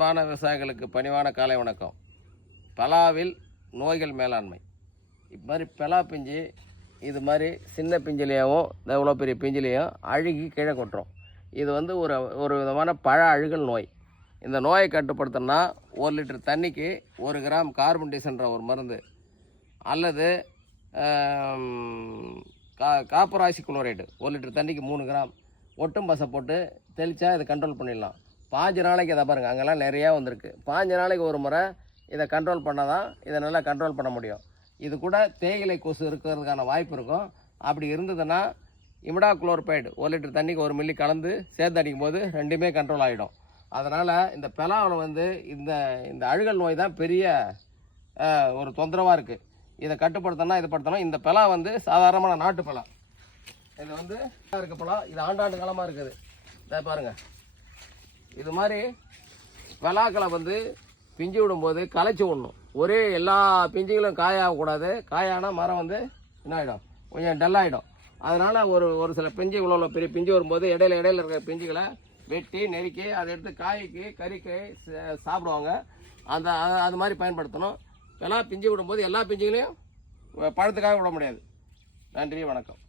அன்பான விவசாயிகளுக்கு பணிவான காலை வணக்கம். பலாவில் நோய்கள் மேலாண்மை. இது மாதிரி பலா பிஞ்சு இது மாதிரி சின்ன பிஞ்சிலையும் இவ்வளோ பெரிய பிஞ்சிலையும் அழுகி கீழே கொட்டுறோம். இது வந்து ஒரு விதமான பழ அழுகல் நோய். இந்த நோயை கட்டுப்படுத்தணும்னா 1 லிட்டர் தண்ணிக்கு 1 கிராம் கார்பன் டீசன்ற ஒரு மருந்து அல்லது காப்பர் ஆக்சி குளோரைடு 1 லிட்டர் தண்ணிக்கு 3 கிராம் ஒட்டும் பசை போட்டு தெளித்தா இதை கண்ட்ரோல் பண்ணிடலாம். 5 நாளைக்கு இதை பாருங்கள், அங்கெல்லாம் நிறையா வந்திருக்கு. 5 நாளைக்கு ஒரு முறை இதை கண்ட்ரோல் பண்ணால் தான் இதை நல்லா கண்ட்ரோல் பண்ண முடியும். இது கூட தேயிலை கொசு இருக்கிறதுக்கான வாய்ப்பு இருக்கும். அப்படி இருந்ததுன்னா இமிடாக்ளோர்பைடு 1 லிட்டர் தண்ணிக்கு 1 மில்லி கலந்து சேர்த்து அடிக்கும் போது ரெண்டுமே கண்ட்ரோல் ஆகிடும். அதனால் இந்த பலாவில் வந்து இந்த அழுகல் நோய் தான் பெரிய ஒரு தொந்தரவாக இருக்குது. இதை கட்டுப்படுத்தணும், இது படுத்தணும். இந்த பலா வந்து சாதாரணமான நாட்டு பலா. இது வந்து இருக்க பழம், இது ஆண்டாண்டு காலமாக இருக்குது. இதை பாருங்கள், இது மாதிரி பலாக்களை வந்து பிஞ்சு விடும்போது களைச்சி விடணும். ஒரே எல்லா பிஞ்சுகளும் காயாகக்கூடாது. காயான மரம் வந்து என்ன ஆகிடும், கொஞ்சம் டல்லாகிடும். அதனால் ஒரு சில பிஞ்சு இவ்வளோ பெரிய பிஞ்சு வரும்போது இடையில இருக்கிற பிஞ்சுகளை வெட்டி நெருக்கி அதை எடுத்து காய்க்கு கறிக்கு சாப்பிடுவாங்க. அது மாதிரி பயன்படுத்தணும். பலா பிஞ்சு விடும்போது எல்லா பிஞ்சுகளையும் பழத்துக்காக விட முடியாது. நன்றி, வணக்கம்.